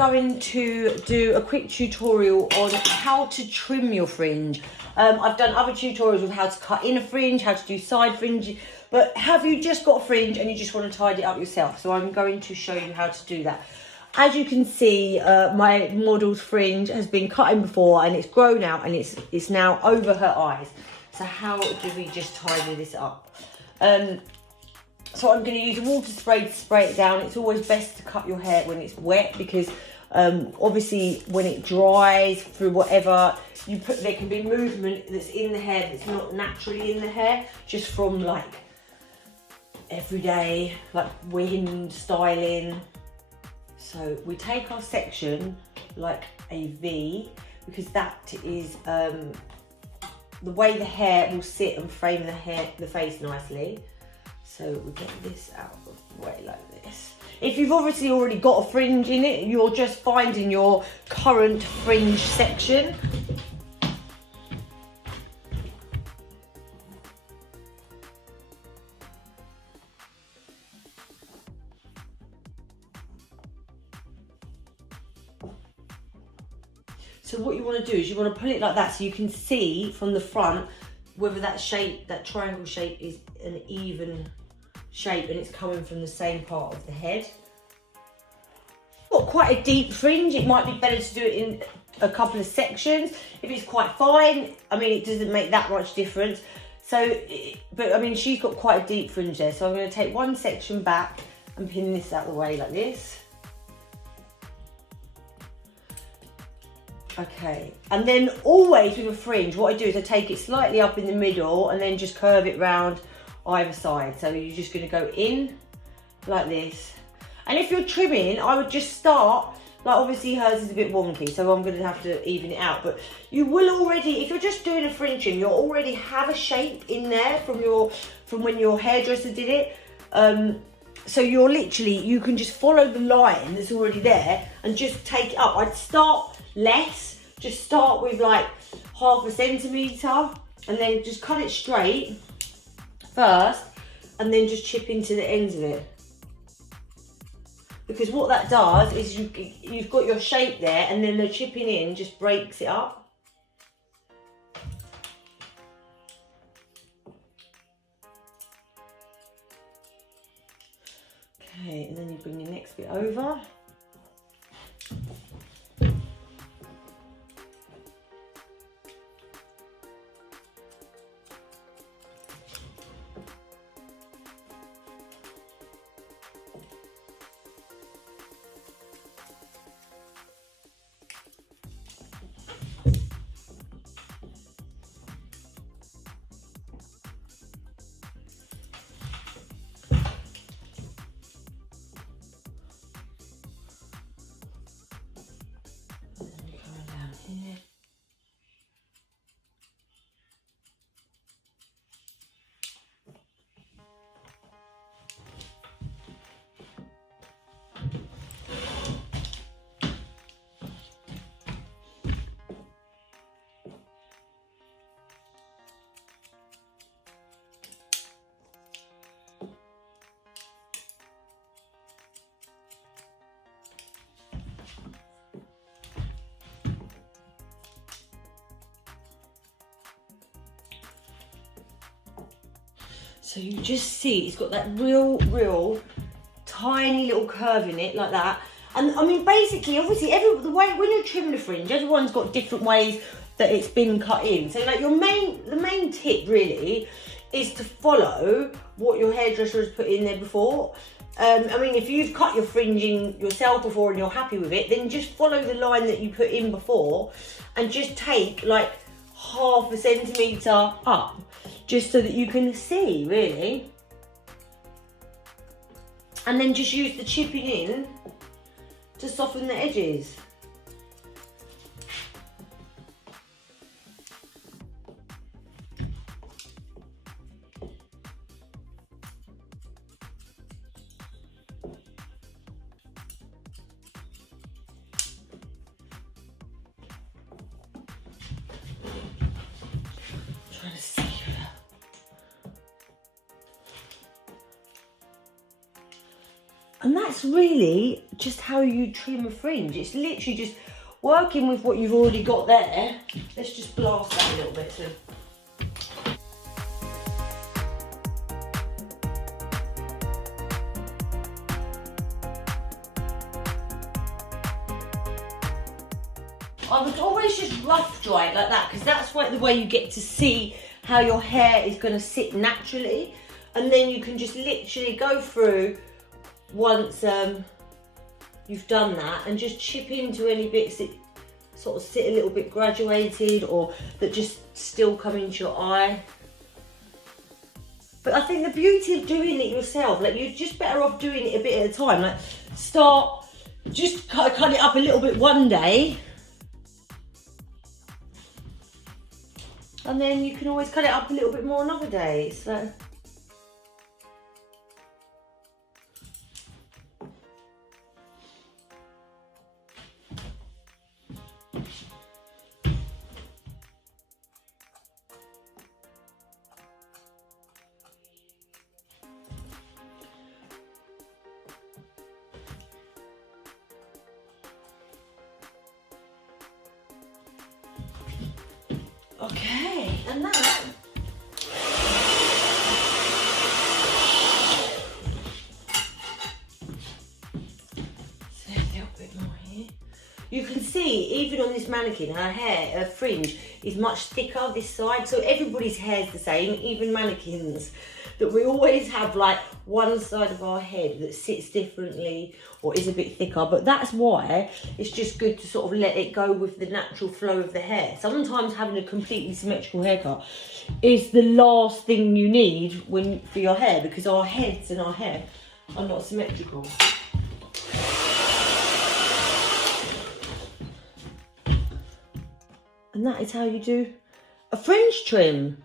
going to do a quick tutorial on how to trim your fringe. I've done other tutorials of how to cut in a fringe, how to do side fringe, but have you just got a fringe and you just want to tidy it up yourself? So I'm going to show you how to do that. As you can see, my model's fringe has been cut in before and it's grown out and it's now over her eyes. So how do we just tidy this up? So I'm going to use a water spray to spray it down. It's always best to cut your hair when it's wet because obviously when it dries through whatever you put, there can be movement that's in the hair that's not naturally in the hair, just from like everyday, like wind, styling. So we take our section like a V because that is the way the hair will sit and frame the face nicely. So we get this out of the way like this. If you've obviously already got a fringe in it, you're just finding your current fringe section. So what you want to do is you want to pull it like that so you can see from the front whether that shape, that triangle shape, is an even shape and it's coming from the same part of the head. Got quite a deep fringe, it might be better to do it in a couple of sections. If it's quite fine, I mean, it doesn't make that much difference. So, but I mean, she's got quite a deep fringe there. So I'm going to take one section back and pin this out of the way like this. Okay, and then always with a fringe, what I do is I take it slightly up in the middle and then just curve it round either side. So you're just going to go in like this. And if you're trimming, I would just start, like obviously hers is a bit wonky, so I'm going to have to even it out. But you will already, if you're just doing a fringe trim, you'll already have a shape in there from when your hairdresser did it. So you're literally, you can just follow the line that's already there and just take it up. I'd start less, just start with like 1/2 centimetre and then just cut it straight first and then just chip into the ends of it. Because what that does is you've got your shape there and then the chipping in just breaks it up. Okay, and then you bring your next bit over. So you just see it's got that real tiny little curve in it like that. And I mean, basically, obviously, the way when you're trimming a fringe, everyone's got different ways that it's been cut in. So like the main tip really is to follow what your hairdresser has put in there before. I mean, if you've cut your fringe in yourself before and you're happy with it, then just follow the line that you put in before and just take like 1/2 centimetre up, just so that you can see, really. And then just use the chipping in to soften the edges. Trying to see. And that that's really just how you trim a fringe. It's literally just working with what you've already got there. Let's just blast that a little bit too. I would always just rough dry it like that, because that's like the way you get to see how your hair is going to sit naturally, and then you can just literally go through once you've done that and just chip into any bits that sort of sit a little bit graduated or that just still come into your eye. But I think the beauty of doing it yourself, like you're just better off doing it a bit at a time. Like start, just cut it up a little bit one day, and then you can always cut it up a little bit more another day. So. Okay, and that. So a little bit more here. You can see, even on this mannequin, her fringe is much thicker this side. So everybody's hair is the same, even mannequins. That we always have like one side of our head that sits differently or is a bit thicker, but that's why it's just good to sort of let it go with the natural flow of the hair. Sometimes having a completely symmetrical haircut is the last thing you need for your hair, because our heads and our hair are not symmetrical. And that is how you do a fringe trim.